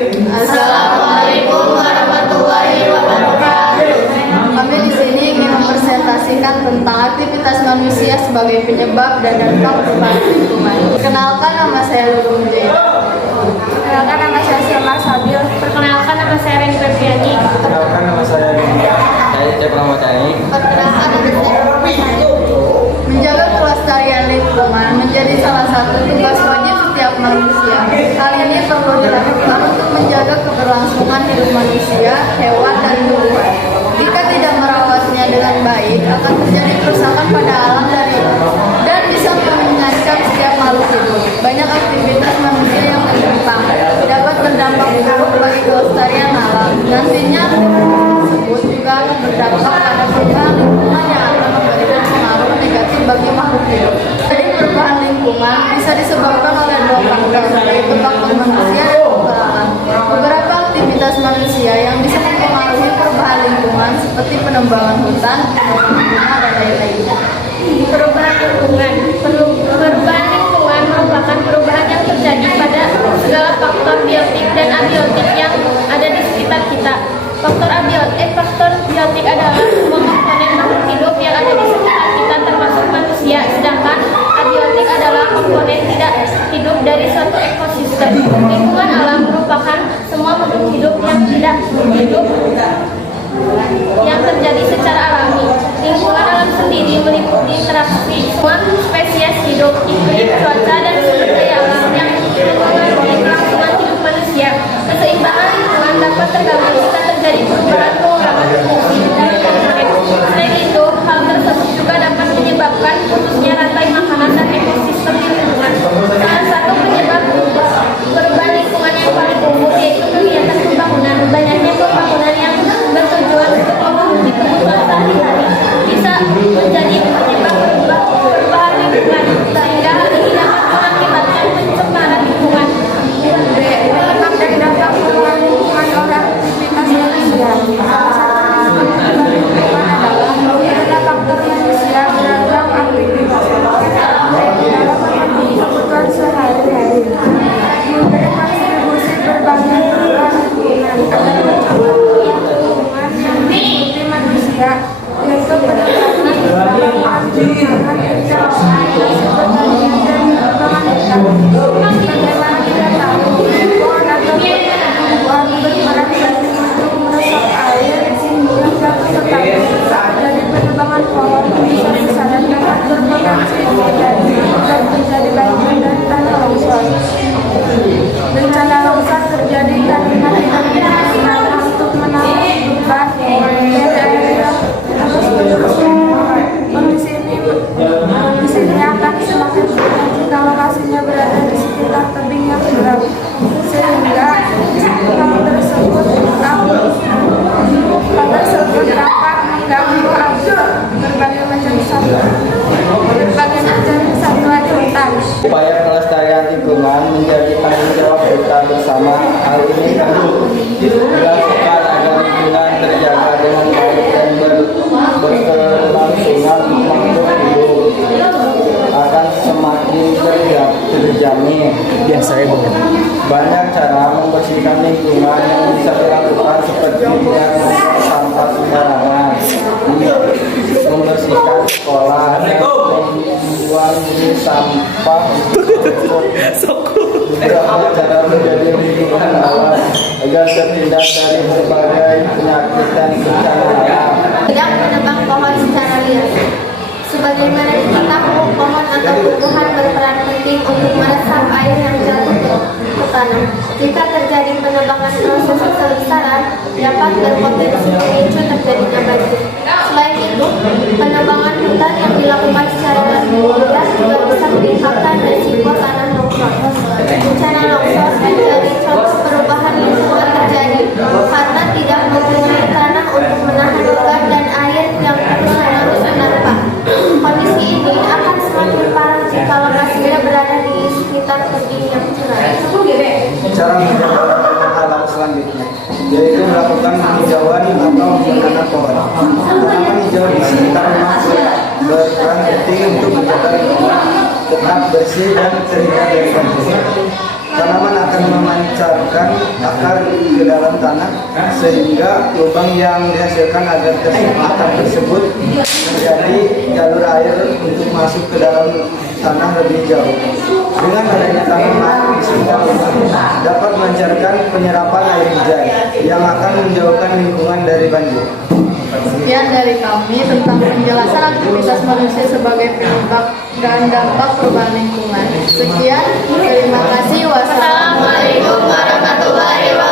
Assalamualaikum warahmatullahi wabarakatuh. Kami di sini ingin mempresentasikan tentang aktivitas manusia sebagai penyebab dan dampak perubahan lingkungan. Perkenalkan, nama saya Lulu Mujaya. Perkenalkan, nama saya Syamar Sabil. Perkenalkan, nama saya Reni Febriani. Perkenalkan, nama saya Dinda. Saya Cep Ramadhani. Perkenalkan, nama saya menjaga kelestarian lingkungan menjadi salah satu tugas wajib setiap manusia. Hal ini perlu dilakukan untuk menjaga keberlangsungan hidup manusia, hewan, dan tumbuhan. Jika tidak merawatnya dengan baik, akan terjadi kerusakan pada alam dan bisa mengancam setiap makhluk hidup. Banyak aktivitas manusia yang menyimpang dapat berdampak buruk bagi kelestarian alam. Nantinya aktivitas tersebut juga akan berdampak pada perubahan lingkungan yang akan memberikan pengaruh negatif bagi makhluk hidup. Jadi perubahan lingkungan bisa disebabkan oleh dua faktor, yaitu faktor manusia dan faktor alam. Beberapa aktivitas manusia yang bisa mempengaruhi perubahan lingkungan seperti penebangan hutan, bunga, dan lain-lainnya. Perubahan lingkungan. Perubahan lingkungan merupakan perubahan yang terjadi pada segala faktor biotik dan abiotik yang ada di sekitar kita. Faktor biotik adalah semua komponen makhluk hidup yang ada di sekitar kita termasuk manusia, sedangkan abiotik adalah komponen tidak hidup dari suatu ekosistem. Lingkungan alam merupakan semua makhluk hidup yang tidak hidup yang terjadi secara alami. Lingkungan alam sendiri meliputi interaksi semua spesies hidup, iklim, cuaca, dan sumber daya alam yang mempengaruhi kelangsungan hidup manusia. Keseimbangan lingkungan dapat terganggu jika terjadi perubahan pengurangan fungsi dan penyakit. Selain itu, hal tersebut juga dapat menyebabkan putusnya rantai makanan dan ekosistem di lingkungan. Salah satu penyebab perubahan lingkungan yang paling umum yaitu kegiatan pembangunan. Banyaknya pembangunan yang bertujuan untuk memenuhi kebutuhan sehari-hari bisa menjadi penyebab perubahan lingkungan, sehingga hal ini dapat mengakibatkan pencemaran lingkungan. Penyebab dan dampak perubahan lingkungan oleh aktivitas manusia. Salah satu penyebab perubahan lingkungan adalah karena faktor manusia beragam aktivitas dalam memenuhi kebutuhan sehari-hari. Memberikan kontribusi berbagai perubahan lingkungan agar mencapai lingkungan yang diikuti manusia, yaitu peningkatan pengembangan interaksi perbandingan dan pengembangan hutan. Bagaimana kita tahu pohon atau tumbuhan berperan penting untuk meresap air yang dapat tetapi dari penebangan pohon bisa dan dapat berpotensi terjadi banjir dan tanah longsor. Bencana longsor terjadi karena tidak ada untuk menahan beban dan air terus kondisi ini akan semakin sulit jika lokasinya berada di sekitar tebing yang curam, sehingga hal tersebut dapat mengganggu berbagai macam satwa di hutan. Upaya kelestarian lingkungan menjadi tanggung jawab kita bersama. Hal ini perlu dilakukan agar lingkungan terjaga dengan baik dan berkelangsungan makhluk hidup akan semakin terjamin. Banyak cara membersihkan lingkungan yang bisa dilakukan seperti dengan sampah sembarangan, membersihkan sekolah, dan membuang sampah beberapa cara menjadi lingkungan alam agar terhindar dari berbagai penyakit dan bencana alam. Tidak menebang pohon secara liar. Sebagaimana diketahui, pohon atau tumbuhan berperan penting untuk meresap air yang jatuh ke tanah. Jika terjadi penebangan proses besar-besaran, dapat berpotensi memicu terjadinya banjir. Selain itu, penebangan hutan yang dilakukan secara berlebihan juga bisa meningkatkan risiko tanah longsor. Bencana longsor menjadi contoh perubahan lingkungan terjadi karena tidak mempunyai tanah untuk menahan beban dan air yang terus-menerus menerpa. Kondisi ini akan semakin parah jika lokasinya berada di sekitar tebing yang curam. Cara menjaga lingkungan alam selanjutnya yaitu melakukan penghijauan atau menanam pohon. Tanaman hijau di sekitar rumah berperan penting untuk menjaga lingkungan tetap bersih dan terhindar dari banjir. Tanaman akan memancarkan akar ke dalam tanah sehingga lubang yang dihasilkan akar tersebut menjadi jalur air untuk masuk ke dalam tanah lebih jauh. Dengan adanya tanaman di sekitar rumah dapat melancarkan penyerapan air hujan yang akan menjauhkan lingkungan dari banjir. Sekian dari kami tentang penjelasan aktivitas manusia sebagai penyebab dan dampak perubahan lingkungan. Sekian, terima kasih. Wassalamualaikum warahmatullahi wabarakatuh.